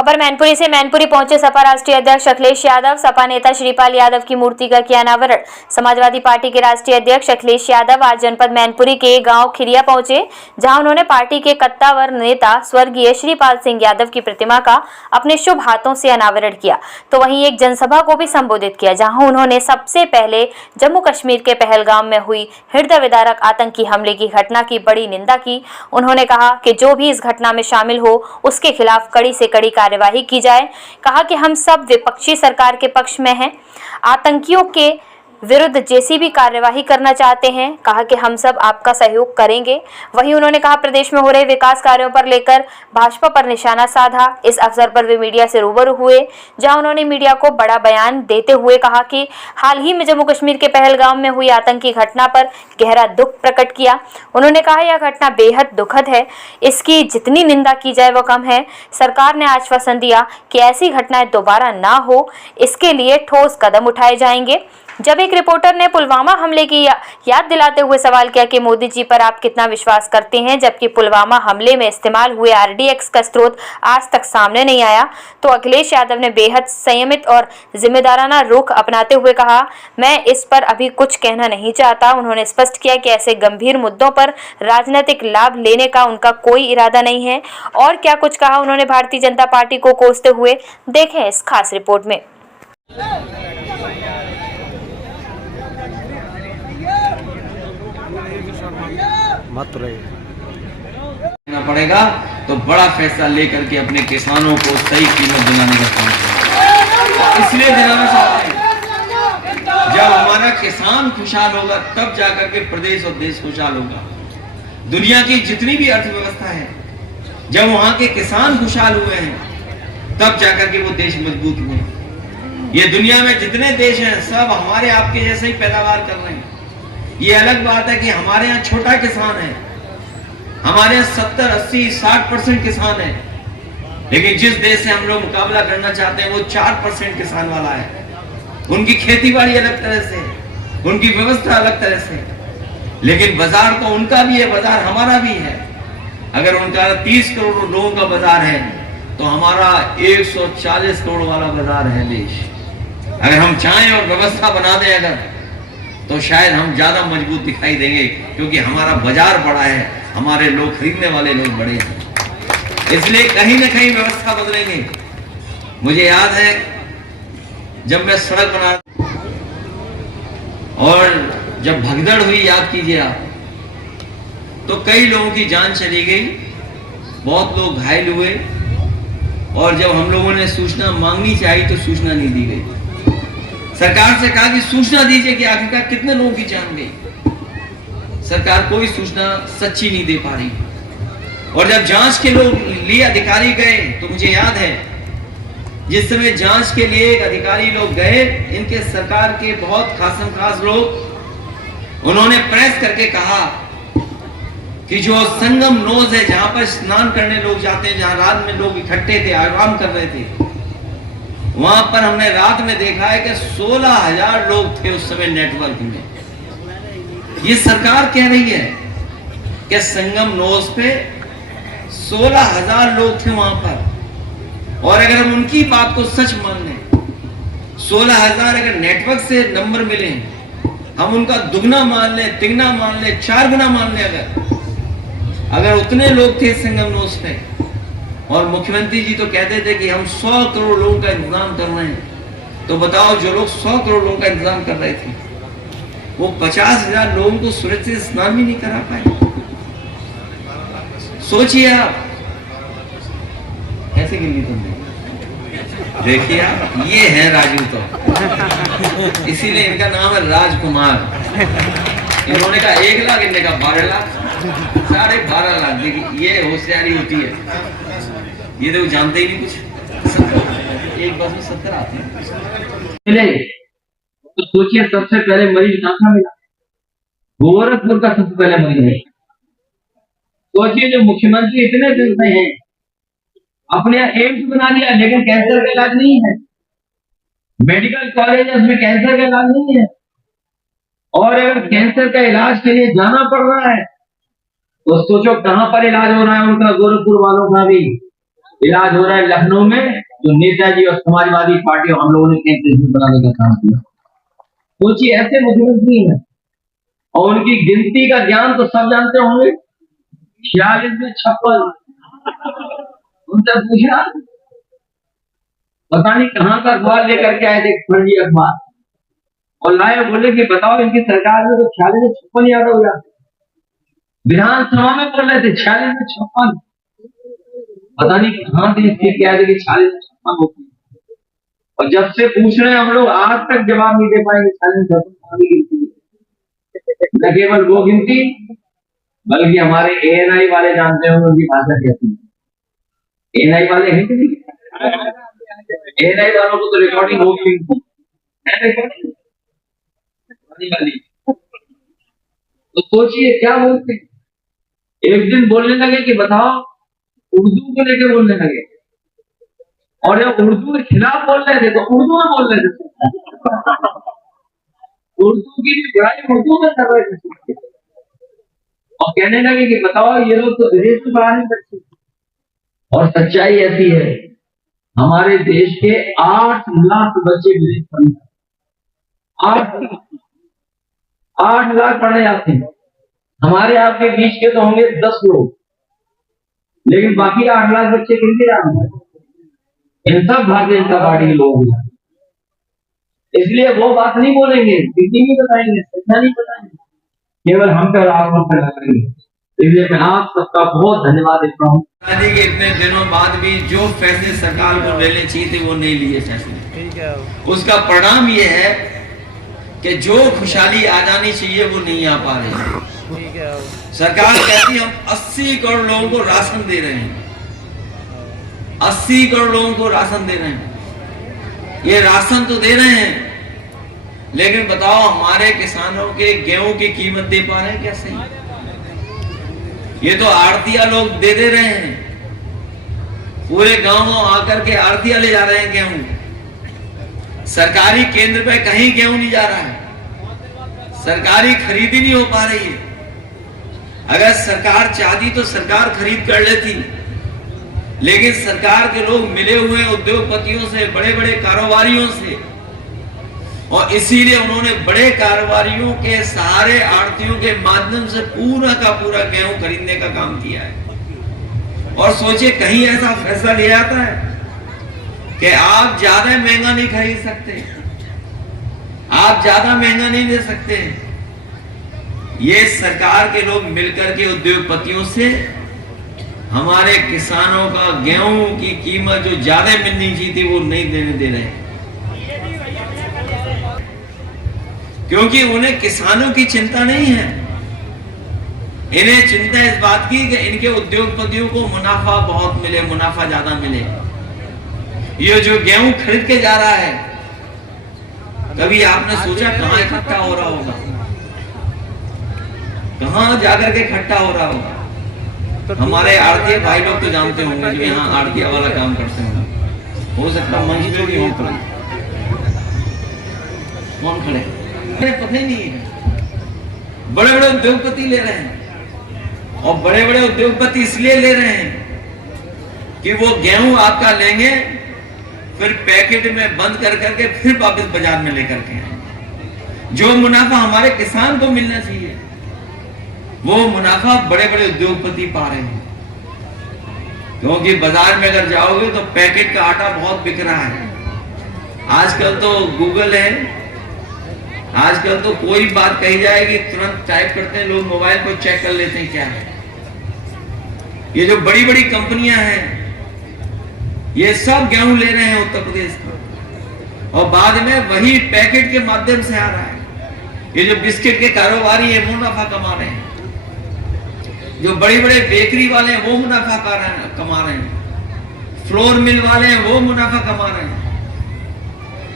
खबर मैनपुरी से। मैनपुरी पहुंचे सपा राष्ट्रीय अध्यक्ष अखिलेश यादव। सपा नेता श्रीपाल यादव की मूर्ति का किया अनावरण। समाजवादी पार्टी के राष्ट्रीय अध्यक्ष अखिलेश यादव आज जनपद मैनपुरी के गांव खिरिया पहुंचे, जहां उन्होंने पार्टी के कत्तावर नेता स्वर्गीय श्रीपाल सिंह यादव की प्रतिमा का अपने शुभ हाथों से अनावरण किया, तो वहीं एक जनसभा को भी संबोधित किया, जहाँ उन्होंने सबसे पहले जम्मू कश्मीर के पहलगाम में हुई हृदय विदारक आतंकी हमले की घटना की बड़ी निंदा की। उन्होंने कहा कि जो भी इस घटना में शामिल हो उसके खिलाफ कड़ी से कड़ी कार्यवाही की जाए। कहा कि हम सब विपक्षी सरकार के पक्ष में हैं, आतंकियों के विरुद्ध जैसी भी कार्यवाही करना चाहते हैं। कहा कि हम सब आपका सहयोग करेंगे। वहीं उन्होंने कहा प्रदेश में हो रहे विकास कार्यों पर लेकर भाजपा पर निशाना साधा। इस अवसर पर वे मीडिया से रूबरू हुए, जहां उन्होंने मीडिया को बड़ा बयान देते हुए कहा कि हाल ही में जम्मू कश्मीर के पहलगाम में हुई आतंकी घटना पर गहरा दुख प्रकट किया। उन्होंने कहा यह घटना बेहद दुखद है, इसकी जितनी निंदा की जाए वो कम है। सरकार ने आश्वासन दिया कि ऐसी घटनाएं दोबारा ना हो, इसके लिए ठोस कदम उठाए जाएंगे। जब एक रिपोर्टर ने पुलवामा हमले की याद दिलाते हुए सवाल किया कि मोदी जी पर आप कितना विश्वास करते हैं, जबकि पुलवामा हमले में इस्तेमाल हुए RDX का स्रोत आज तक सामने नहीं आया, तो अखिलेश यादव ने बेहद संयमित और जिम्मेदाराना रुख अपनाते हुए कहा, मैं इस पर अभी कुछ कहना नहीं चाहता। उन्होंने स्पष्ट किया कि ऐसे गंभीर मुद्दों पर राजनीतिक लाभ लेने का उनका कोई इरादा नहीं है। और क्या कुछ कहा उन्होंने भारतीय जनता पार्टी को कोसते हुए, देखें इस खास रिपोर्ट में। मत रहे पड़ेगा तो बड़ा फैसला लेकर के अपने किसानों को सही कीमत दिलाने का काम करें। इसलिए दिलाना चाहते हैं, जब हमारा किसान खुशहाल होगा तब जाकर के प्रदेश और देश खुशहाल होगा। दुनिया की जितनी भी अर्थव्यवस्था है, जब वहां के किसान खुशहाल हुए हैं तब जाकर के वो देश मजबूत हुए। ये दुनिया में जितने देश हैं सब हमारे आपके जैसे ही पैदावार कर रहे हैं। ये अलग बात है कि हमारे यहाँ छोटा किसान है, हमारे यहाँ 70, 80, 60% किसान है, लेकिन जिस देश से हम लोग मुकाबला करना चाहते हैं वो 4% किसान वाला है। उनकी खेतीबाड़ी अलग तरह से, उनकी व्यवस्था अलग तरह से, लेकिन बाजार तो उनका भी है, बाजार हमारा भी है। अगर उनका 30 करोड़ लोगों का बाजार है तो हमारा 140 करोड़ वाला बाजार है देश। अगर हम चाहें और व्यवस्था बना दें अगर, तो शायद हम ज्यादा मजबूत दिखाई देंगे, क्योंकि हमारा बाजार बड़ा है, हमारे लोग खरीदने वाले लोग बड़े हैं। इसलिए कहीं ना कहीं व्यवस्था बदलेंगे। मुझे याद है जब मैं सड़क बना और जब भगदड़ हुई, याद कीजिए आप, तो कई लोगों की जान चली गई, बहुत लोग घायल हुए, और जब हम लोगों ने सूचना मांगनी चाहिए तो सूचना नहीं दी गई। सरकार से कहा कि सूचना दीजिए कि आखिरकार कितने लोगों की जान गई। सरकार कोई सूचना सच्ची नहीं दे पा रही। और जब जांच के लिए अधिकारी गए, तो मुझे याद है जिस समय जांच के लिए अधिकारी लोग गए, इनके सरकार के बहुत खास लोग, उन्होंने प्रेस करके कहा कि जो संगम नोज है, जहां पर स्नान करने लोग जाते हैं, जहां रात में लोग इकट्ठे थे, आराम कर रहे थे, वहां पर हमने रात में देखा है कि 16,000 लोग थे उस समय नेटवर्क में। ये सरकार कह रही है कि संगम नोज पे 16,000 लोग थे वहां पर, और अगर हम उनकी बात को सच मान लें, 16,000 अगर नेटवर्क से नंबर मिले, हम उनका दुगना मान लें, तिगना मान लें, 4 गुना मान लें, अगर उतने लोग थे संगम नोज पे, और मुख्यमंत्री जी तो कहते थे कि हम 100 करोड़ लोगों का इंतजाम कर रहे हैं, तो बताओ जो लोग 100 करोड़ लोगों का इंतजाम कर रहे थे, वो 50,000 लोगों को सुरक्षित स्नान भी नहीं करा पाए। सोचिए आप, कैसे गिर ली तुमने? देखिए आप, ये है राजू, तो इसीलिए इनका नाम है राजकुमार। इन्होंने कहा 1 लाख, इन्होंने कहा 12 लाख, 12.5 लाख। देखिए ये होशियारी होती है, ये तो जानते ही नहीं कुछ। एक बस में 70 आते हैं, तो सोचिए सबसे पहले मरीज कहां था मिला? गोरखपुर का सबसे पहले मरीज है। सोचिए जो मुख्यमंत्री इतने दिन से हैं, अपने एम्स बना लिया, लेकिन कैंसर का इलाज नहीं है। मेडिकल कॉलेज है, उसमें कैंसर का इलाज नहीं है। और अगर कैंसर का इलाज के लिए जाना पड़ रहा है तो सोचो कहां पर इलाज हो रहा है उनका, गोरखपुर वालों का भी। इलाज हो रहा है लखनऊ में, जो नेताजी और समाजवादी पार्टी हम लोगों ने कैंसर बनाने का काम किया। सोचिए, ऐसे मुख्यमंत्री हैं और उनकी गिनती का ज्ञान तो सब जानते होंगे, 46 में 56। उनसे पूछा, पता नहीं कहां का अखबार लेकर के आए थे, फर्जी अखबार, और लाए, बोले कि बताओ इनकी सरकार में तो 46 में 56 याद हो जाते। विधानसभा में बोल रहे थे 46 में 56, पता नहीं कहां से इसकी क्या है कि 46 में 56 होती है। और जब से पूछ रहे हैं हम लोग, आज तक जवाब नहीं दे पाएंगे 46 में 56 गिनती। न केवल वो गिनती, बल्कि हमारे एएनआई वाले जानते होंगे उनकी भाषा कैसी है। एएनआई वाले हैं कि नहीं? एएनआई वालों को तो रिकॉर्डिंग होगी वाली। तो सोचिए क्या बोलते हैं। एक दिन बोलने लगे कि बताओ, उर्दू को लेकर बोलने लगे, और जब उर्दू के खिलाफ बोल रहे थे तो उर्दू में बोल रहे थे। उर्दू की बुराई उर्दू में कर रहे थे, और कहने लगे कि बताओ ये लोग तो विदेश में बाहर नहीं बच्चे। और सच्चाई ऐसी है, हमारे देश के 8 लाख बच्चे विदेश पढ़ने, 8 लाख पढ़ने जाते हैं। हमारे आपके बीच के तो होंगे 10 लोग, लेकिन बाकी 8 लाख बच्चे किनके जाते हैं? इन सब भारतीय जनता पार्टी के लोग हैं। इसलिए वो बात नहीं बोलेंगे, किसी नहीं बताएंगे, सच्चा नहीं बताएंगे, केवल हम पर आरोप लगाएंगे। इसलिए मैं आप सबका बहुत धन्यवाद देता हूँ। के इतने दिनों बाद भी जो फैसले सरकार को लेने चाहिए थे वो नहीं लिए फैसले, उसका परिणाम ये है कि जो खुशहाली आ जानी चाहिए वो नहीं आ पा रही। सरकार कहती है हम 80 करोड़ लोगों को राशन दे रहे हैं, 80 करोड़ लोगों को राशन दे रहे हैं। ये राशन तो दे रहे हैं, लेकिन बताओ हमारे किसानों के गेहूं की कीमत दे पा रहे हैं क्या? सही, ये तो आड़तिया लोग दे रहे हैं, पूरे गांव आकर के आड़तिया ले जा रहे हैं गेहूं। सरकारी केंद्र पे कहीं गेहूं नहीं जा रहा है, सरकारी खरीदी नहीं हो पा रही है। अगर सरकार चाहती तो सरकार खरीद कर लेती, लेकिन सरकार के लोग मिले हुए उद्योगपतियों से, बड़े बड़े कारोबारियों से, और इसीलिए उन्होंने बड़े कारोबारियों के सहारे, आड़तियों के माध्यम से पूरा का पूरा गेहूं खरीदने का काम किया है। और सोचिए, कहीं ऐसा फैसला लिया जाता है कि आप ज्यादा महंगा नहीं खरीद सकते, आप ज्यादा महंगा नहीं दे सकते। ये सरकार के लोग मिलकर के उद्योगपतियों से हमारे किसानों का गेहूं की कीमत जो ज्यादा मिलनी चाहिए थी वो नहीं देने दे रहे, क्योंकि उन्हें किसानों की चिंता नहीं है। इन्हें चिंता इस बात की कि इनके उद्योगपतियों को मुनाफा बहुत मिले, मुनाफा ज्यादा मिले। ये जो गेहूं खरीद के जा रहा है, कभी आपने सोचा कहां इकट्ठा हो रहा होगा, कहां जाकर के इकट्ठा हो रहा होगा? हमारे आड़तिया भाई लोग तो जानते होंगे, जो यहाँ आड़तिया वाला काम करते होंगे। हो सकता मंच पे भी हो, कौन खड़े पता ही नहीं है। बड़े बड़े उद्योगपति ले रहे हैं, और बड़े बड़े उद्योगपति इसलिए ले रहे हैं कि वो गेहूं आपका लेंगे, फिर पैकेट में बंद कर करके फिर वापस बाजार में लेकर के आएंगे। जो मुनाफा हमारे किसान को मिलना चाहिए, वो मुनाफा बड़े बड़े उद्योगपति पा रहे हैं। क्योंकि बाजार में अगर जाओगे तो पैकेट का आटा बहुत बिक रहा है। आजकल तो गूगल है, आजकल तो कोई बात कही जाएगी तुरंत टाइप करते हैं लोग, मोबाइल पर चेक कर लेते हैं क्या है। ये जो बड़ी बड़ी कंपनियां हैं, ये सब गेहूं ले रहे हैं उत्तर प्रदेश को, और बाद में वही पैकेट के माध्यम से आ रहा है। ये जो बिस्किट के कारोबारी है वो मुनाफा कमा रहे हैं, जो बड़े बड़े बेकरी वाले हैं वो मुनाफा कमा रहे हैं, फ्लोर मिल वाले हैं वो मुनाफा कमा रहे हैं।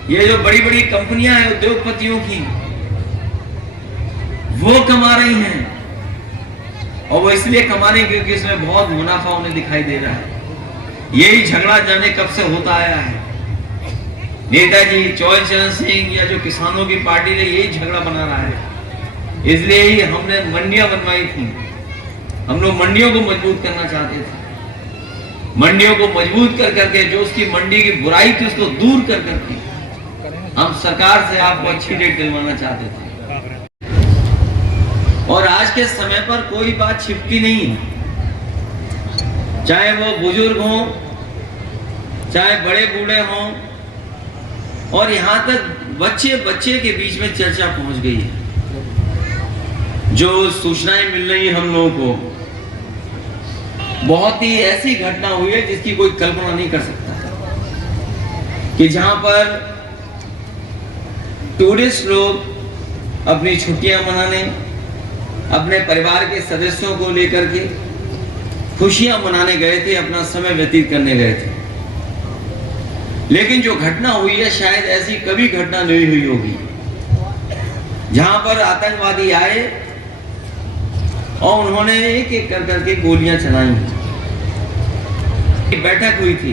ये जो बड़ी बड़ी कंपनियां हैं उद्योगपतियों की, वो कमा रही हैं, और वो इसलिए कमा रही क्योंकि इसमें बहुत मुनाफा उन्हें दिखाई दे रहा है। यही झगड़ा जाने कब से होता आया है। नेताजी चौधरी चरण सिंह या जो किसानों की पार्टी ने यही झगड़ा बना रहा है। इसलिए ही हमने मंडियां बनवाई थी, हम लोग मंडियों को मजबूत करना चाहते थे। मंडियों को मजबूत कर करके, जो उसकी मंडी की बुराई थी उसको दूर कर करके हम सरकार से आपको अच्छी रेट दिलवाना चाहते थे। और आज के समय पर कोई बात छिपकी नहीं है, चाहे वो बुजुर्ग हों, चाहे बड़े बूढ़े हों, और यहां तक बच्चे बच्चे के बीच में चर्चा पहुंच गई है। जो सूचनाएं मिल रही हैं हम लोगों को, बहुत ही ऐसी घटना हुई है जिसकी कोई कल्पना नहीं कर सकता, कि जहां पर टूरिस्ट लोग अपनी छुट्टियां मनाने, अपने परिवार के सदस्यों को लेकर के खुशियां मनाने गए थे, अपना समय व्यतीत करने गए थे। लेकिन जो घटना हुई है शायद ऐसी कभी घटना नहीं हुई होगी, जहां पर आतंकवादी आए और उन्होंने एक एक कर करके गोलियां चलाई। बैठक हुई थी,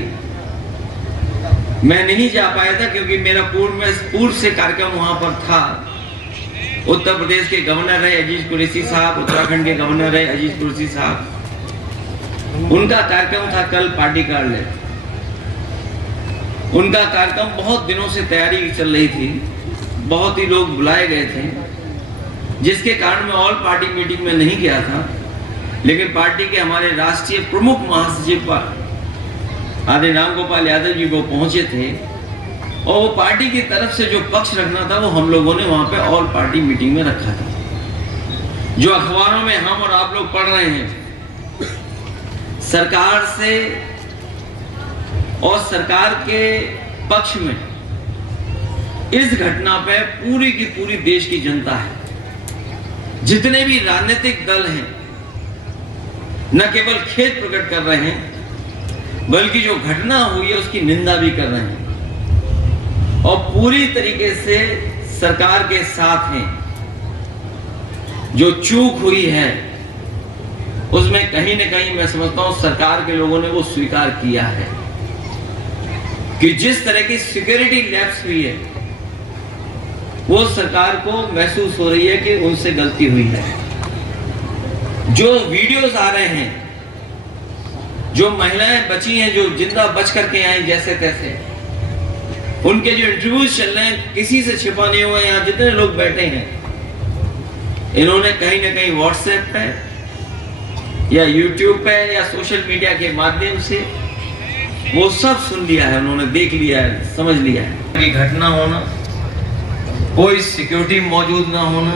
मैं नहीं जा पाया था क्योंकि मेरा पूर्व से कार्यक्रम वहां पर था। उत्तर प्रदेश के गवर्नर रहे अजीज कुरैशी साहब, उत्तराखंड के गवर्नर रहे अजीज कुरैशी साहब, उनका कार्यक्रम था कल पार्टी कार्यालय। उनका कार्यक्रम बहुत दिनों से तैयारी चल रही थी, बहुत ही लोग बुलाए गए थे, जिसके कारण मैं ऑल पार्टी मीटिंग में नहीं गया था। लेकिन पार्टी के हमारे राष्ट्रीय प्रमुख महासचिव आदरणीय रामगोपाल यादव जी वो पहुंचे थे, और वो पार्टी की तरफ से जो पक्ष रखना था वो हम लोगों ने वहां पे ऑल पार्टी मीटिंग में रखा था। जो अखबारों में हम और आप लोग पढ़ रहे हैं, सरकार से और सरकार के पक्ष में इस घटना पे पूरी की पूरी देश की जनता है। जितने भी राजनीतिक दल हैं न केवल खेद प्रकट कर रहे हैं, बल्कि जो घटना हुई है उसकी निंदा भी कर रहे हैं और पूरी तरीके से सरकार के साथ हैं। जो चूक हुई है उसमें कहीं न कहीं मैं समझता हूं सरकार के लोगों ने वो स्वीकार किया है कि जिस तरह की सिक्योरिटी लैप्स हुई है वो सरकार को महसूस हो रही है कि उनसे गलती हुई है। जो वीडियोस आ रहे हैं, जो महिलाएं बची हैं, जो जिंदा बच करके आई जैसे तैसे, उनके जो इंटरव्यूज चल रहे हैं, किसी से छिपा नहीं हुआ। यहाँ जितने लोग बैठे हैं, इन्होंने कहीं ना कहीं व्हाट्सएप पे या यूट्यूब पे या सोशल मीडिया के माध्यम से वो सब सुन लिया है, उन्होंने देख लिया है, समझ लिया है कि घटना होना, कोई सिक्योरिटी मौजूद ना होना,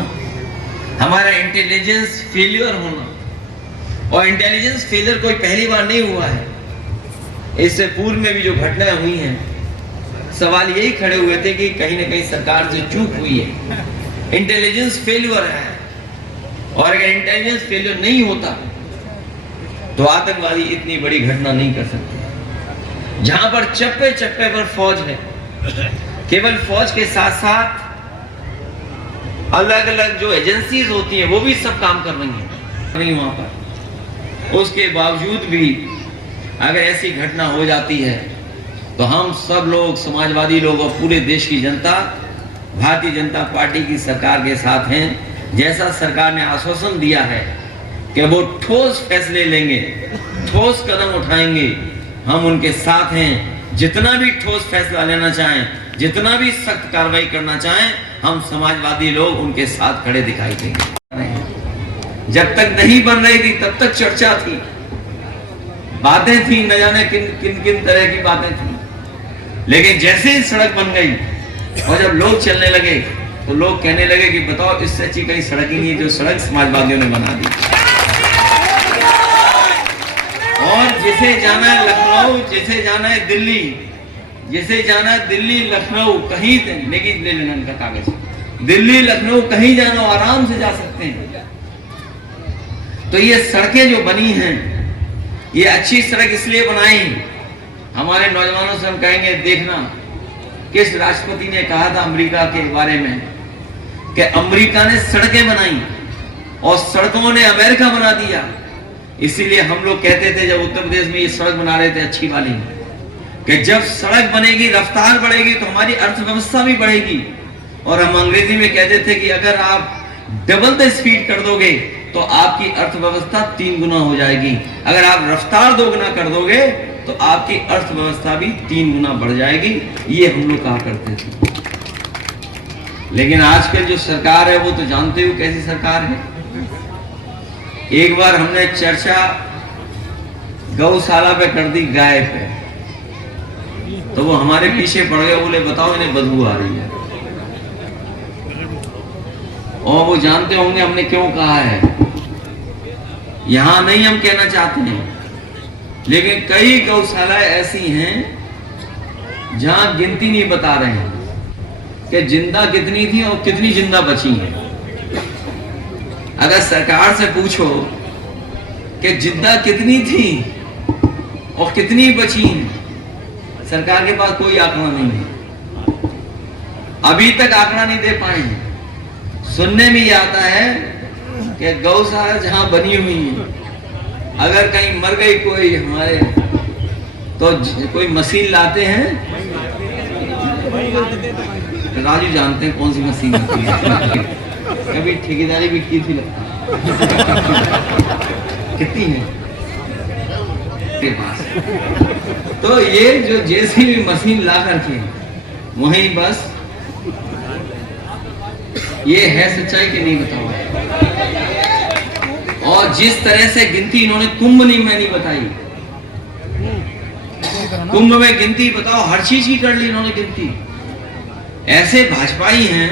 हमारा इंटेलिजेंस फेलियर होना। और इंटेलिजेंस फेलियर कोई पहली बार नहीं हुआ है, इससे पूर्व में भी जो घटनाएं हुई हैं, सवाल यही खड़े हुए थे कि कहीं ना कहीं सरकार से चूक हुई है, इंटेलिजेंस फेलियर है। और अगर इंटेलिजेंस फेलियर नहीं होता तो आतंकवादी इतनी बड़ी घटना नहीं कर सकते। जहां पर चप्पे चप्पे पर फौज है, केवल फौज के साथ साथ अलग अलग जो एजेंसीज होती हैं वो भी सब काम कर रही हैं नहीं वहां पर। उसके बावजूद भी अगर ऐसी घटना हो जाती है तो हम सब लोग, समाजवादी लोग और पूरे देश की जनता भारतीय जनता पार्टी की सरकार के साथ हैं। जैसा सरकार ने आश्वासन दिया है कि वो ठोस फैसले लेंगे, ठोस कदम उठाएंगे, हम उनके साथ हैं। जितना भी ठोस फैसला लेना चाहें, जितना भी सख्त कार्रवाई करना चाहें, हम समाजवादी लोग उनके साथ खड़े दिखाई देंगे। जब तक नहीं बन रही थी तब तक चर्चा थी, बातें थी, न जाने किन किन किन तरह की बातें थी। लेकिन जैसे ही सड़क बन गई और जब लोग चलने लगे तो लोग कहने लगे कि बताओ, इससे अच्छी कहीं सड़क ही नहीं है जो सड़क समाजवादियों ने बना दी। और जिसे जाना है लखनऊ, जिसे जाना है दिल्ली, जिसे जाना है दिल्ली लखनऊ, कहीं लेकिन ले लेना इनका कागज, दिल्ली लखनऊ कहीं जाना आराम से जा सकते हैं। तो ये सड़कें जो बनी हैं, ये अच्छी सड़क इसलिए बनाई, हमारे नौजवानों से हम कहेंगे, देखना किस राष्ट्रपति ने कहा था अमेरिका के बारे में कि अमेरिका ने सड़कें बनाई और सड़कों ने अमेरिका बना दिया। इसीलिए हम लोग कहते थे जब उत्तर प्रदेश में ये सड़क बना रहे थे अच्छी वाली, कि जब सड़क बनेगी, रफ्तार बढ़ेगी तो हमारी अर्थव्यवस्था भी बढ़ेगी। और हम अंग्रेजी में कहते थे कि अगर आप डबल द स्पीड कर दोगे तो आपकी अर्थव्यवस्था 3 गुना हो जाएगी। अगर आप रफ्तार 2 गुना कर दोगे तो आपकी अर्थव्यवस्था भी 3 गुना बढ़ जाएगी, ये हम लोग कहा करते थे। लेकिन आजकल जो सरकार है वो तो जानते हो कैसी सरकार है। एक बार हमने चर्चा गौशाला पे कर दी, गाय पे, तो वो हमारे पीछे पड़ गए, बोले बताओ इन्हें बदबू आ रही है। और वो जानते होंगे हमने क्यों कहा है, यहां नहीं हम कहना चाहते हैं, लेकिन कई गौशालाएं ऐसी हैं जहां गिनती नहीं बता रहे हैं कि जिंदा कितनी थी और कितनी जिंदा बची हैं। अगर सरकार से पूछो कि जिंदा कितनी थी और कितनी बची हैं, सरकार के पास कोई आंकड़ा नहीं है, अभी तक आंकड़ा नहीं दे पाए हैं। सुनने में ये आता है कि गौशाला जहां बनी हुई है, अगर कहीं मर गई कोई हमारे, तो कोई मशीन लाते हैं, राजू जानते हैं कौन सी मशीन होती है, कभी ठेकेदारी भी की थी लगता कितनी है के पास। तो ये जो जेसीबी मशीन ला करके वहीं बस, ये है सच्चाई कि नहीं बताओ। और जिस तरह से गिनती इन्होंने कुंभ में नहीं बताई, कुंभ में गिनती बताओ, हर चीज की कर ली इन्होंने गिनती। ऐसे भाजपाई हैं,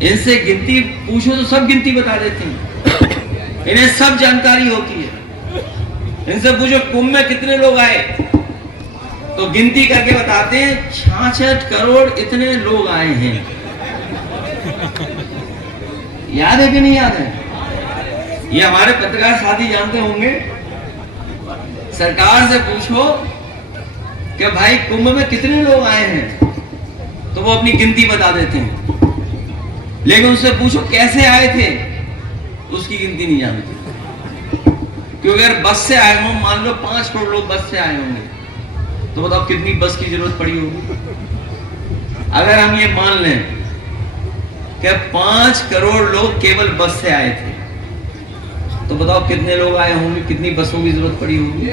इनसे गिनती पूछो तो सब गिनती बता देते हैं, इन्हें सब जानकारी होती है। इनसे पूछो कुंभ में कितने लोग आए, तो गिनती करके बताते हैं 66 करोड़ इतने लोग आए हैं। याद है कि नहीं याद है? ये हमारे पत्रकार साथी जानते होंगे। सरकार से पूछो कि भाई कुंभ में कितने लोग आए हैं, तो वो अपनी गिनती बता देते हैं। लेकिन उससे पूछो कैसे आए थे, उसकी गिनती नहीं जानते। क्योंकि अगर बस से आए हों, मान लो 5 करोड़ लोग बस से आए होंगे, तो बताओ कितनी बस की जरूरत पड़ी होगी। अगर हम ये मान लें कि 5 करोड़ लोग केवल बस से आए थे, तो बताओ कितने लोग आए होंगे, कितनी बसों की जरूरत पड़ी होगी।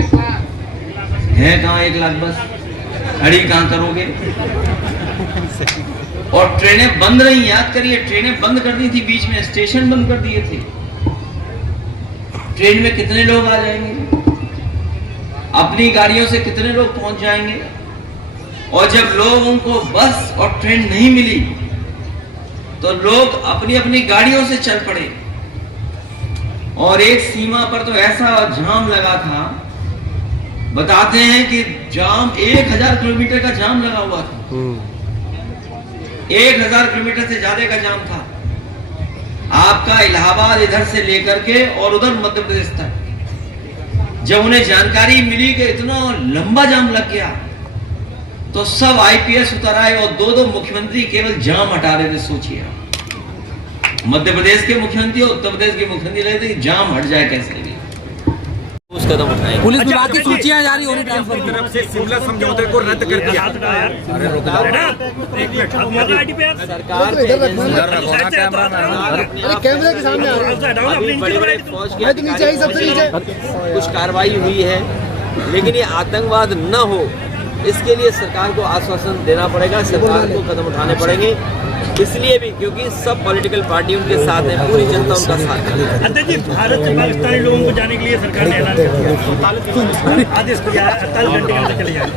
है कहां 1 लाख बस, खड़ी कहां करोगे। और ट्रेनें बंद रही, याद करिए, ट्रेनें बंद कर दी थी बीच में, स्टेशन बंद कर दिए थे। ट्रेन में कितने लोग आ जाएंगे, अपनी गाड़ियों से कितने लोग पहुंच जाएंगे। और जब लोगों को बस और ट्रेन नहीं मिली, तो लोग अपनी अपनी गाड़ियों से चल पड़े। और एक सीमा पर तो ऐसा जाम लगा था, बताते हैं कि जाम 1000 किलोमीटर का जाम लगा हुआ था। 1000 किलोमीटर से ज्यादा का जाम था। आपका इलाहाबाद इधर से लेकर के और उधर मध्य प्रदेश तक। जब उन्हें जानकारी मिली कि इतना लंबा जाम लग गया, तो सब आईपीएस उतर आए और 2-2 मुख्यमंत्री केवल जाम हटा रहे थे। सोचिए, मध्य प्रदेश के मुख्यमंत्री और उत्तर प्रदेश के मुख्यमंत्री रहे थे, जाम हट जाए कैसे भी उस कदम उठाएंगे। पुलिस विभाग की सूचियां जारी होनी ट्रांसफर की तरफ से शिमला समझौते को रद्द कर दिया। कैमरे के सामने कुछ कार्रवाई हुई है, लेकिन ये आतंकवाद न हो, इसके लिए सरकार को आश्वासन देना पड़ेगा, सरकार को कदम उठाने पड़ेंगे। इसलिए भी क्योंकि सब पॉलिटिकल पार्टी उनके साथ है, पूरी जनता उनका साथ है। अध्यक्ष जी, भारत से पाकिस्तानी लोगों को जाने के लिए सरकार ने ऐलान कर दिया, आदेश दिया है 48 घंटे के अंदर चले जाए।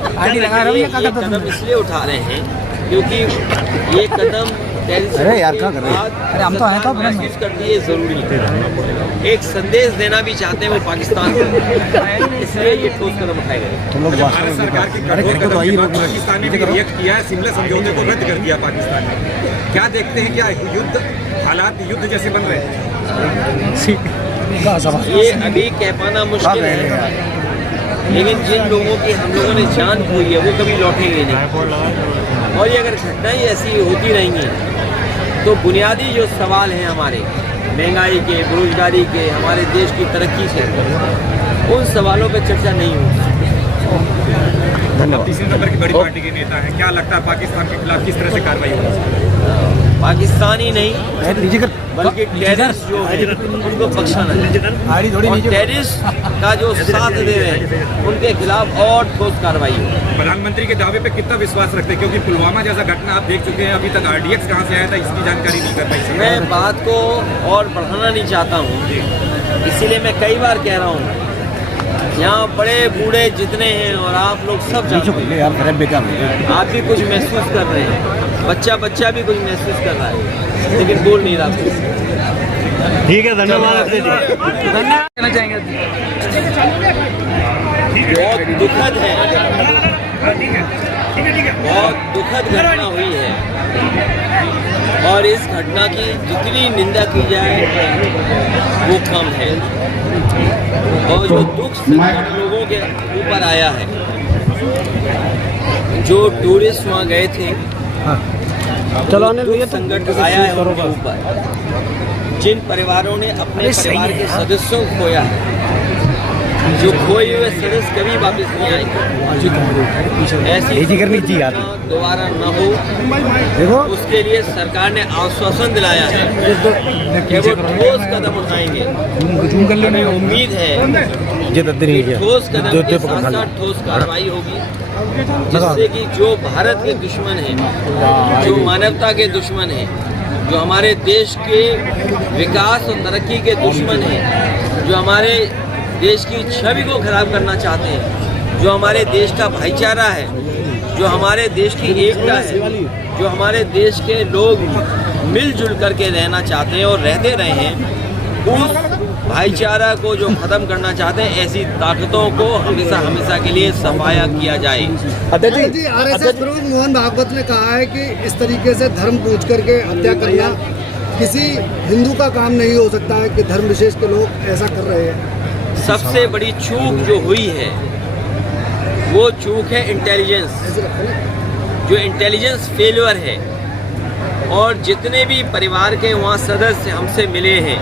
ये कदम इसलिए उठा रहे हैं क्योंकि ये कदम अरे यार क्या कर रहे हैं? अरे हम तो आए तो महसूस करती है जरूरी है, एक संदेश देना भी चाहते हैं वो पाकिस्तान को, इसलिए ये ठोस कदम उठाए गए। तुम लोग भारत सरकार के कठोर कदम के बाद पाकिस्तान ने भी रिएक्ट किया है, शिमला समझौते को रद्द कर दिया पाकिस्तान ने। क्या देखते हैं, क्या युद्ध हालात युद्ध जैसे बन रहे हैं? ये अभी कह पाना मुश्किल है, लेकिन जिन लोगों की हम लोगों ने जान खोई है वो कभी लौटेंगे नहीं। और ये अगर घटनाएं ऐसी होती रहेंगी, तो बुनियादी जो सवाल हैं हमारे, महंगाई के, बेरोजगारी के, हमारे देश की तरक्की से, उन सवालों पर चर्चा नहीं होगी। धन्यवाद। तीसरे नंबर की बड़ी पार्टी के नेता हैं, क्या लगता है पाकिस्तान के खिलाफ किस तरह से कार्रवाई होगी? पाकिस्तानी नहीं बल्कि टेररिस्ट जो है उनको बख्शा नहीं। और टेररिस्ट का जो साथ दे रहे हैं उनके खिलाफ और ठोस कार्रवाई हो। प्रधानमंत्री के दावे पे कितना विश्वास रखते हैं, क्योंकि पुलवामा जैसा घटना आप देख चुके हैं, अभी तक RDX कहाँ से आया था इसकी जानकारी नहीं कर पाई। मैं बात को और बढ़ाना नहीं चाहता हूँ, इसीलिए मैं कई बार कह रहा हूँ यहाँ बड़े बूढ़े जितने हैं और आप लोग सब जानते हैं, आप भी कुछ महसूस कर रहे हैं, बच्चा भी कुछ महसूस कर रहा है लेकिन बोल नहीं रहा। ठीक है, धन्यवाद। बहुत दुखद है, बहुत दुखद घटना हुई है और इस घटना की जितनी निंदा की जाए वो कम है। और जो दुख संकट लोगों के ऊपर आया है, जो टूरिस्ट वहाँ गए थे, दुख संकट आया है उनके ऊपर, जिन परिवारों ने अपने परिवार के सदस्यों को खोया है, जो खोए हुए सदस्य कभी वापस नहीं आएंगे, ऐसी घटना दोबारा न हो उसके लिए सरकार ने आश्वासन दिलाया है कि वो ठोस कदम उठाएंगे। हमें उम्मीद है कि ठोस कदम के साथ साथ ठोस कार्रवाई होगी, जिससे कि जो भारत के दुश्मन हैं, जो मानवता के दुश्मन हैं, जो हमारे देश के विकास और तरक्की के दुश्मन हैं, जो हमारे देश की छवि को खराब करना चाहते हैं, जो हमारे देश का भाईचारा है, जो हमारे देश की एकता है, जो हमारे देश के लोग मिलजुल करके रहना चाहते हैं और रहते रहे हैं, उस भाईचारा को जो ख़त्म करना चाहते हैं, ऐसी ताकतों को हमेशा के लिए सफाया किया जाए। अध्यक्ष जी, RSS प्रमुख मोहन भागवत ने कहा है कि इस तरीके से धर्म पूछ करके हत्या करना किसी हिंदू का काम नहीं हो सकता है कि धर्म विशेष के लोग ऐसा कर रहे हैं। सबसे बड़ी चूक जो हुई है वो चूक है इंटेलिजेंस, जो इंटेलिजेंस फेलियर है। और जितने भी परिवार के वहाँ सदस्य हमसे मिले हैं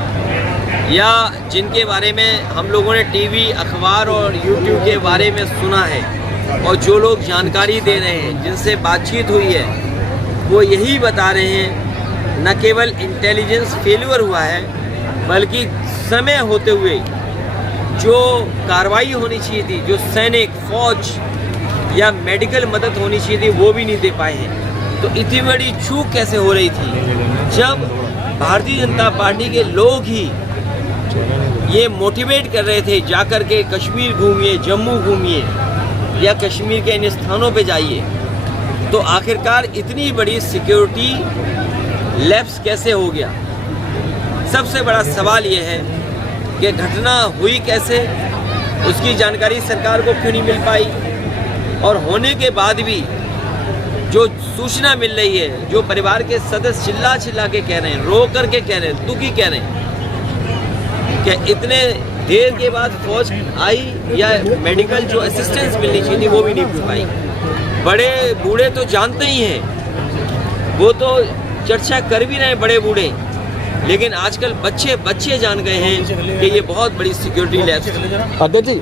या जिनके बारे में हम लोगों ने टीवी, अखबार और यूट्यूब के बारे में सुना है और जो लोग जानकारी दे रहे हैं, जिनसे बातचीत हुई है, वो यही बता रहे हैं न केवल इंटेलिजेंस फेलियर हुआ है बल्कि समय होते हुए जो कार्रवाई होनी चाहिए थी, जो सैनिक, फौज या मेडिकल मदद होनी चाहिए थी, वो भी नहीं दे पाए हैं। तो इतनी बड़ी चूक कैसे हो रही थी जब भारतीय जनता पार्टी के लोग ही ये मोटिवेट कर रहे थे जाकर के कश्मीर घूमिए, जम्मू घूमिए या कश्मीर के इन स्थानों पे जाइए। तो आखिरकार इतनी बड़ी सिक्योरिटी लैप्स कैसे हो गया? सबसे बड़ा सवाल ये है कि घटना हुई कैसे, उसकी जानकारी सरकार को क्यों नहीं मिल पाई, और होने के बाद भी जो सूचना मिल रही है, जो परिवार के सदस्य चिल्ला चिल्ला के कह रहे हैं, रो करके कह रहे हैं, दुखी कह रहे हैं कि इतने देर के बाद फौज आई या मेडिकल जो असिस्टेंस मिलनी चाहिए थी वो भी नहीं मिल पाई। बड़े बूढ़े तो जानते ही हैं, वो तो चर्चा कर भी रहे हैं बड़े बूढ़े, लेकिन आजकल बच्चे जान गए हैं कि ये बहुत बड़ी सिक्योरिटी लैप्स है। अध्यक्ष जी,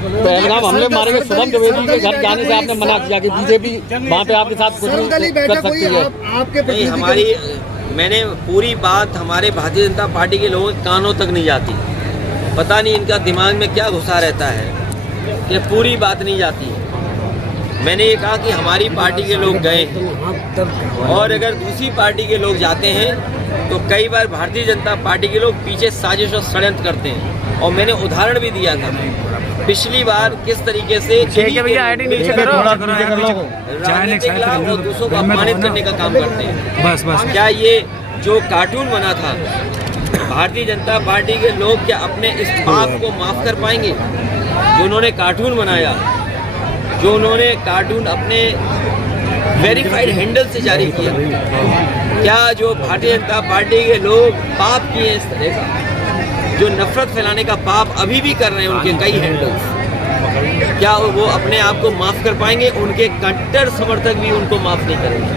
पहलगाम हमले मारे गए शुभम द्विवेदी के घर जाने से आपने मना किया कि बीजेपी वहाँ पे आपके साथ कुछ कर सकती है। नहीं, हमारी मैंने पूरी बात हमारे भारतीय जनता पार्टी के लोगों के कानों तक नहीं जाती। पता नहीं इनका दिमाग में क्या घुसा रहता है कि पूरी बात नहीं जाती है। मैंने ये कहा कि हमारी पार्टी के लोग गए हैं और अगर दूसरी पार्टी के लोग जाते हैं तो कई बार भारतीय जनता पार्टी के लोग पीछे साजिश और षड्यंत्र करते हैं। और मैंने उदाहरण भी दिया था पिछली बार किस तरीके से राजनीतिक लाभ और दूसरों को अपमानित करने का काम करते हैं। क्या ये जो कार्टून बना था, भारतीय जनता पार्टी के लोग क्या अपने इस पाप को माफ कर पाएंगे? जो उन्होंने कार्टून बनाया, जो उन्होंने कार्टून अपने वेरीफाइड हैंडल से जारी किया, क्या जो भारतीय जनता पार्टी के लोग पाप किए इस तरह का, जो नफरत फैलाने का पाप अभी भी कर रहे हैं उनके कई हैंडल्स, क्या वो अपने आप को माफ कर पाएंगे? उनके कट्टर समर्थक भी उनको माफ नहीं करेंगे।